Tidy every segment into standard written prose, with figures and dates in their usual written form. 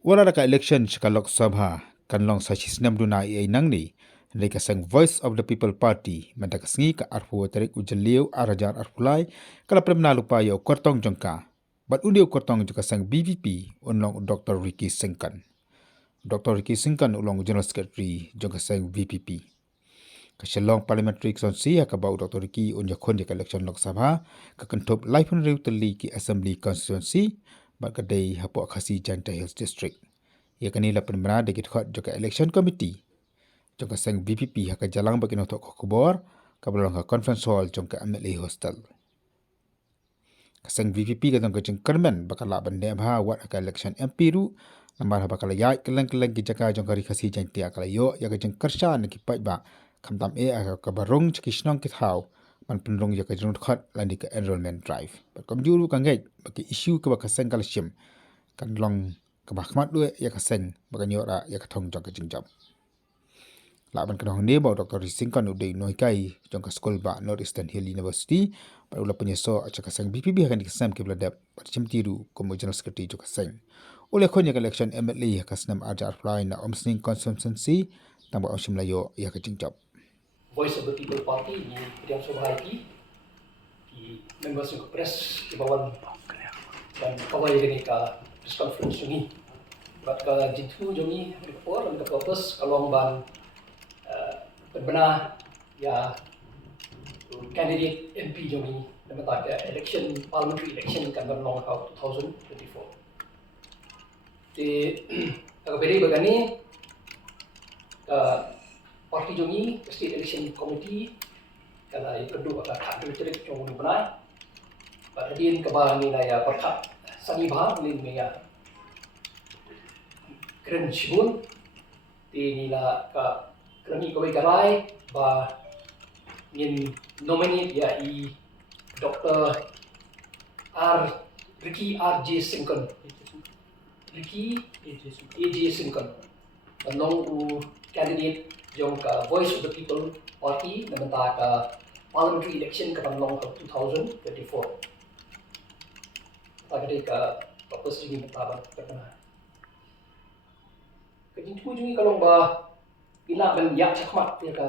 Wala ka election sa Lok Sabha kanlong sa sisnam duna ay nang ni hindi kasang Voice of the People Party mandakasngi ka arfu tarik ujaliw arajar arfulay kala premnalu pa yo kyrtong jongka bat undiw kyrtong jongka sang VPP unlong Dr Ricky Syngkon. Dr Ricky Syngkon ulong General Secretary jongka sang VPP. Kasyalong parliamentary constituency kabau Dr Ricky unya khon ka election Lok Sabha ka kentop laifun riu teli ki assembly constituency bat kadai hapo khasi Janta Hills District. Ia kanila penmana degit khot joka election committee. Jongka sang VPP haka jalang bagi notok kubor kabalong ka conference hall jongka MLA hostel. Kasang VPP katong kajeng kermen bakala bande abha wat haka election MP ru nambar bakala yai keleng-keleng ki jaka jongka rikasi janti akala yo ya kajeng kersha neki pai ba kamtam aka kabarong chikishnong kithau man penrong ya kajeng khot landi ka enrollment drive. Bakom juru kangai bagi isu ke bakasang kalsium kan long kabahmat dua ya kaseng bagan yora ya katong jongka jengjam. Laban kedong ni bawa Dr. Syngkon udai noikai jongka skol ba Northeastern Hill University pada ulah penyeso acak kaseng BPP akan dikesam ke beladap pada cemtiru komo General Secretary jongka kaseng. Oleh konyak election MLA kasnam ajar fly na omsning constituency tambah omsim layo ya kejengjam. Voice of the People Party di Pilihan Sobaiki di members of press di bawah dan kawai dengan ka press conference ini. Bat ka jitu jomi report dan ka purpose kalong ban benar ya candidate MP jomi dan mata election parliamentary election kan berlong ka 2024. Di beri begani parti jomi state election committee kala kedua ka kader cerik jong benar. Pada dia kebahan ni ya perkat sani bah lin meya keren shibun di nila ka kerani kawai garai ba yin nominate ya i Dr Ricky AJ Syngkon. Ricky AJ Syngkon. Anong candidate jong ka Voice of the People Party na menta ka parliamentary election ka panlong 2024. Pagkali ka purpose ini menta ba Kejintu kalau bah ina ben yak cakmat ya ka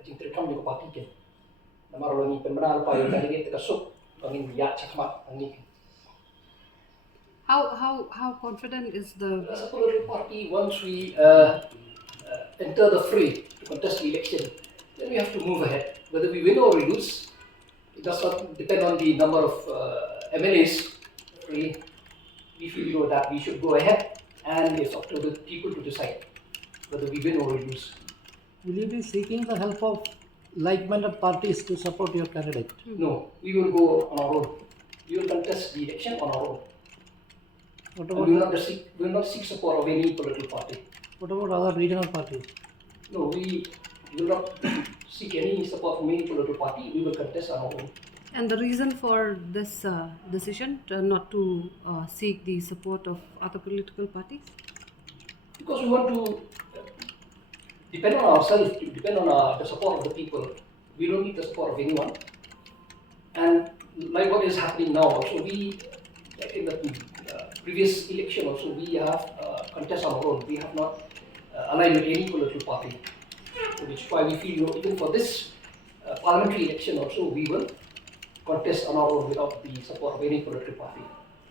jingtrekam yo parti ke. Nama rolongi pemenang pa yang kali kita kasuk bangin yak cakmat ani. How confident is the As a political party, once we enter the fray to contest the election, then we have to move ahead. Whether we win or we lose, it does not depend on the number of MLAs. We feel that we should go ahead. And it's up to the people to decide whether we win or we lose. Will you be seeking the help of like-minded parties to support your candidate? No, we will go on our own. We will contest the election on our own. What about We will not seek support of any political party. What about other regional parties? No, we will not seek any support from any political party. We will contest on our own. and the reason for this decision not to seek the support of other political parties? Because we want to depend on ourselves, to depend on the support of the people. We don't need the support of anyone. And like what is happening now, also like in the previous election also, we have contest on our own. We have not aligned with any political party. Which is why we feel, even for this parliamentary election also, we will contest on our own without the support of any political party.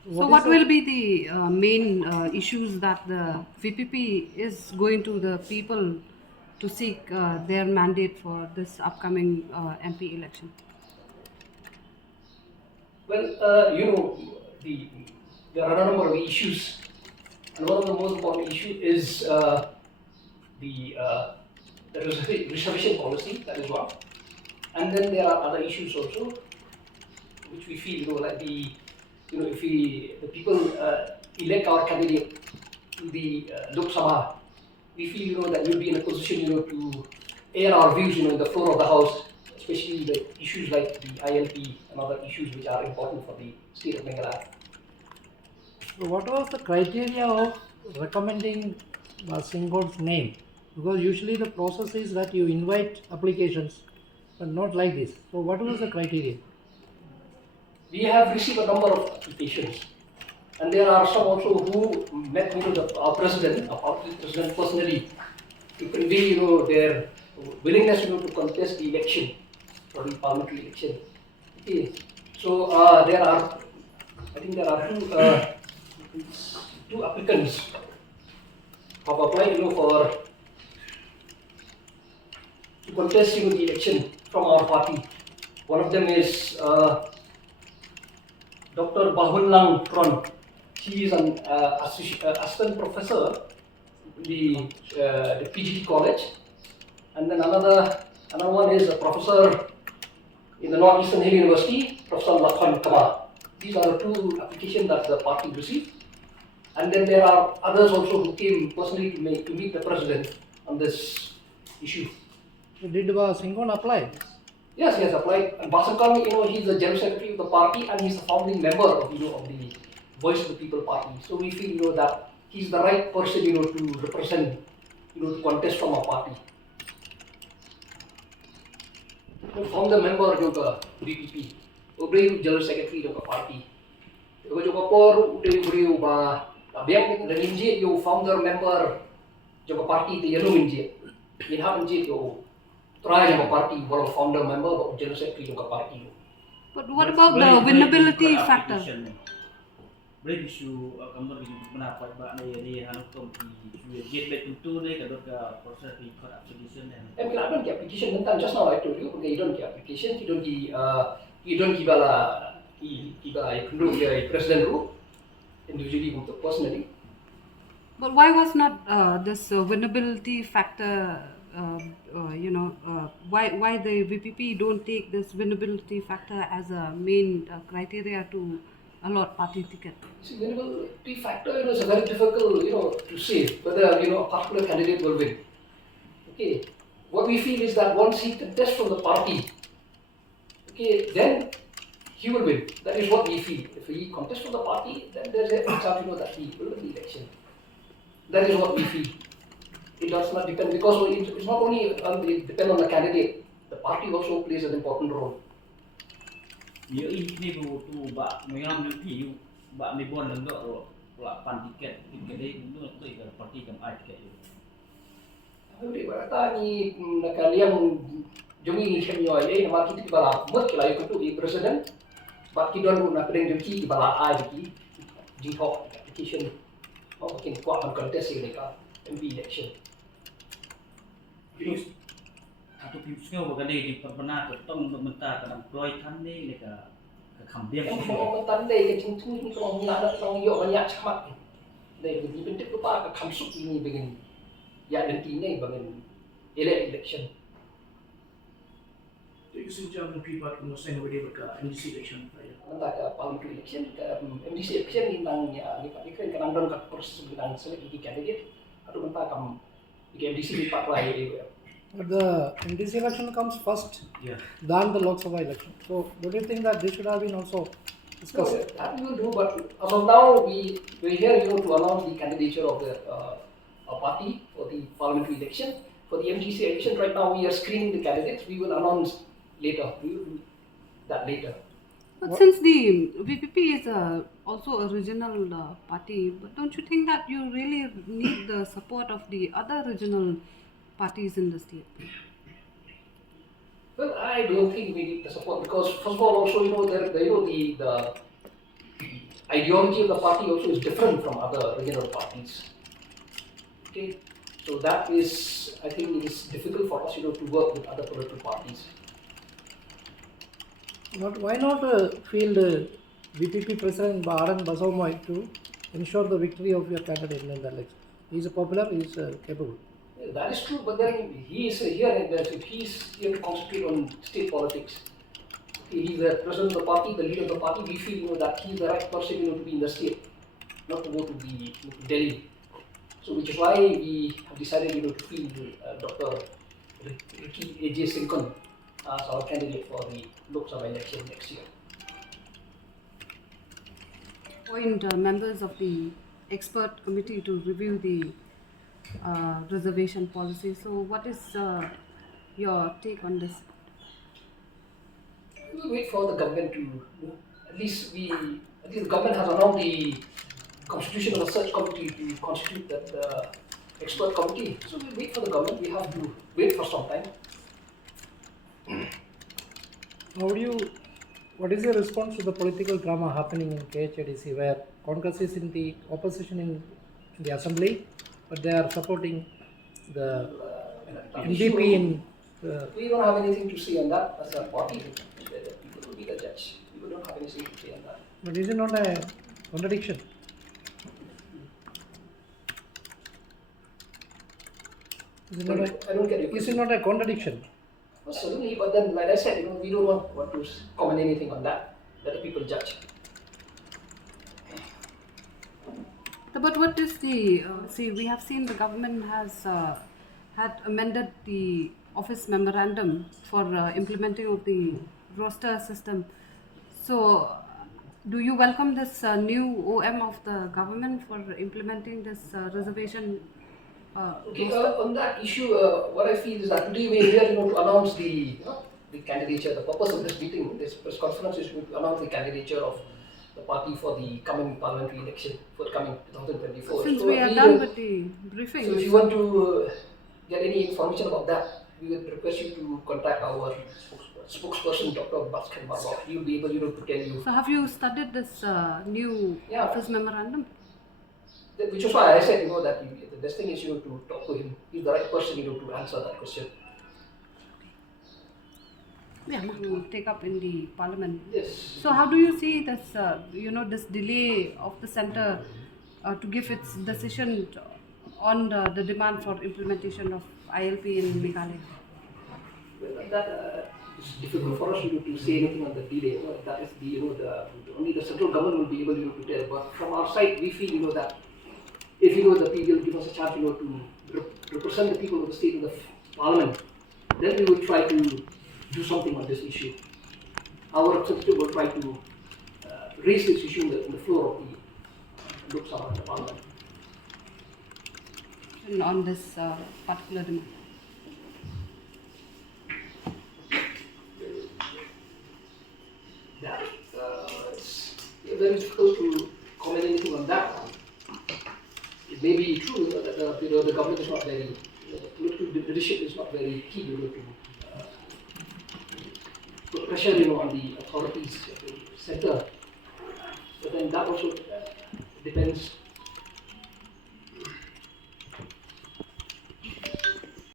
So what will be the main issues that the VPP is going to the people to seek their mandate for this upcoming MP election? Well, there are a number of issues, and one of the most important issues is the reservation policy. That is one, and then there are other issues also, which we feel, like if the people elect our candidate to the Lok Sabha, we feel that we'll be in a position to air our views in the floor of the house, especially the issues like the ILP and other issues which are important for the state of Meghalaya. So what was the criteria of recommending Syngkon's name? Because usually the process is that you invite applications, but not like this. So what was the criteria? We have received a number of applications, And there are some also who met our president, our party president personally, to convey their willingness to contest the election for the parliamentary election. Okay, so I think there are two applicants who have applied for to contest the election from our party. One of them is Dr. Bahullang Tron. He is an assistant professor in the PGT college, and then another one is a professor in the Northeastern Hill University, Professor Lakhan Kama. These are the two applications that the party received, and then there are others also who came personally to meet the president on this issue. So did Syngkon apply? Yes, he has applied. And Basakang, he's the general secretary of the party and he's a founding member of the Voice of the People Party. So we feel that he's the right person to represent, to contest from our party. Founder member juga VPP, beliau general secretary juga party. Juga por beliau biang rinjit founder member juga party tu yang rinjit. Ini hak rinjit try yang party walau founder member atau general secretary juga party. But what about the winnability factor? Boleh isu kamu lagi pendapat bak ni hanukom di get back to ni kadot ke proses di court application ni. I don't get application tentang just now I told you okay, you don't get application, you don't give president rule individually untuk personally. But why was not this winnability factor? Why the VPP don't take this winnability factor as a main criteria to allot party ticket? See, winnability factor is very difficult, to say whether a particular candidate will win. Okay, what we feel is that once he contests from the party, okay, then he will win. That is what we feel. If he contests from the party, then there's a chance that he will win the election. That is what we feel. It does not depend because it's not only depend on the candidate. The party also plays an important role. Dia ini tu bak mengang nanti bak ni bon lengok pula pan tiket dia itu ke parti kam ai tiket itu. Jadi berkata ni kalian jumi ni semua nama kita bala buat kila itu tu president. Bak kita dulu nak bering jumi di bala ai di jihok application. Mungkin kuat contest ini kan MP election. Atau pisngau bukan di pernah ketong mentah kadang proy kan ni ke kambiang Yang mau tandai ke cincin ni kalau nak orang yok banyak cemat. Dai di bentuk apa ke kamsuk ini dengan ya nanti ni dengan election. Jadi sejauh mungkin part pengusaha yang berka NDC election saya. Entah ke parliamentary election ke MDC election tentang ya ni pak ikut kenang dalam proses tentang selektif candidate atau entah kam MDC ni pak lain dia. But the NDC election comes first than the Lok Sabha election. So don't you think that this should have been also discussed? No, that we will do, but as of now we're here to announce the candidature of the party for the parliamentary election. For the MDC election, right now we are screening the candidates. We will announce later. We will do that later. But since the VPP is also a regional party, but don't you think that you really need the support of the other regional parties in the state? Well, I don't think we need the support because first of all, also the ideology of the party also is different from other regional parties. Okay, so that is, I think, it is difficult for us, to work with other political parties. But why not field VPP President Baran Basaumai to ensure the victory of your candidate in the election? He is popular, he is capable. Yeah, that is true, but then he is here and he's here to concentrate on state politics. He's the president of the party, the leader of the party. We feel that he's the right person to be in the state, not to go to Delhi. So which is why we have decided to field Dr. Ricky AJ Syngkon as our candidate for the Lok Sabha election next year. Appoint members of the expert committee to review the reservation policy. So what is your take on this? We will wait for the government to, at least the government has announced constitution of a search committee to constitute that expert committee. So we wait for the government. We have to wait for some time. How do you, what is your response to the political drama happening in KHADC where Congress is in the opposition in the assembly, but they are supporting the NDP in We don't have anything to say on that as a party. The people will be the judge. We don't have anything to say on that. but is it not a contradiction? Is it not I don't get a, your is it question. not a contradiction? Well, certainly, but then, like I said, we don't want to comment anything on that. Let the people judge. But what is the see? We have seen the government has had amended the office memorandum for implementing of the roster system. So, do you welcome this new OM of the government for implementing this reservation? Okay, on that issue, what I feel is that today we are here, to announce the candidature. The purpose of this meeting, this press conference, is to announce the candidature of the party for the coming parliamentary election for coming 2024. Since So we are we done will- with the briefing, So if you want to get any information about that, we would request you to contact our spokesperson, Dr. Ricky. He will be able, to tell you. so have you studied this new Yeah. office memorandum? Which is why I said, that the best thing is, to talk to him. He's the right person, to answer that question. Yeah, to take up in the parliament. Yes. So how do you see this, this delay of the centre to give its decision on the demand for implementation of ILP in Meghalaya? Well, that is difficult for us, to say anything on the delay. That is only the central government will be able, to tell. But from our side, we feel, that if the people give us a chance, to represent the people of the state in the parliament, then we will try to do something on this issue. Our representative will try to raise this issue in the floor of the Lok Sabha, the parliament. On this particular demand. That it's very difficult to comment anything on that. It may be true, that the government is not very, the political leadership is not very keen, to put pressure, on the